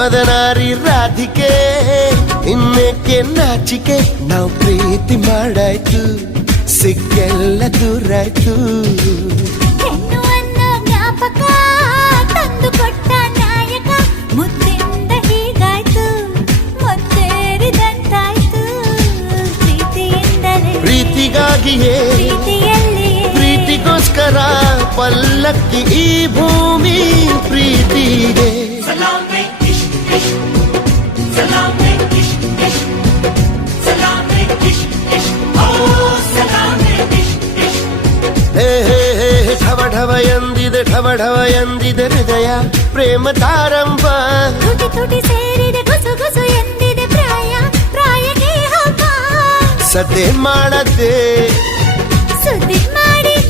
ಮದನಾರಿ ರಾಧಿಕೆ ಇನ್ನೇಕೆ ನಾಚಿಕೆ ನಾವು ಪ್ರೀತಿ ಮಾಡಾಯ್ತು ಸಿಕ್ಕೆಲ್ಲ ದೂರಾಯ್ತು ಹೆಣ್ಣು ಅನ್ನೋ ಜ್ಞಾಪಕ ತಂದು ಕೊಟ್ಟ ನಾಯಕ ಮುದ್ದಿಂದ ಹೀಗಾಯ್ತು ಮುತ್ತೇರಿದಂತಾಯ್ತು ಪ್ರೀತಿಯಿಂದಲೇ ಪ್ರೀತಿಗಾಗಿಯೇ ಪ್ರೀತಿಯಲ್ಲಿಯೇ ಪ್ರೀತಿಗೋಸ್ಕರ ಪಲ್ಲಕ್ಕಿ ಈ ಭೂಮಿ ಪ್ರೀತಿಗೆ ಹೇ ಹೇ ಹೇ ಢವ ಢವ ಎಂದಿದೆ ಢವ ಢವ ಎಂದಿದೆ ಹೃದಯ ಪ್ರೇಮ ತಾರಂಭ ತುಟಿ ತುಟಿ ಸೇರಿದೆ ಗುಸು ಗುಸು ಎಂದಿದೆ ಪ್ರಾಯ ಪ್ರಾಯಕ್ಕೆ ಹಬ್ಬ ಸದ್ದೆ ಮಾಡದೆ ಸುದ್ದಿ ಮಾಡಿದೆ